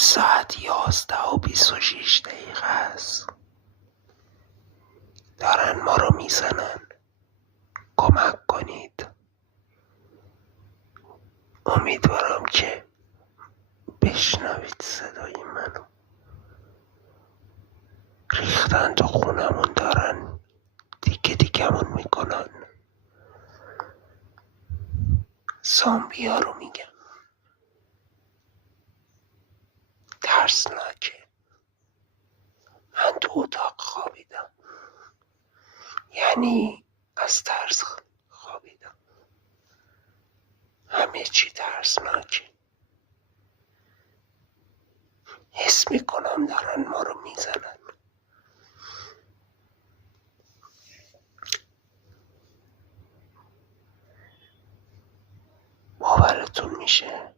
ساعت 11:26 است. دارن ما رو میزنن. کمک کنید. امیدوارم که بشنوید صدای منو. ریختن تو خونمون، دارن دیگمون میکنن. زامبیا رو میگم. ترسناکه. من تو اتاق خوابیدم، یعنی از ترس خوابیدم. همه چی ترسناکه. حس میکنم دارن ما رو میزنن. باورتون میشه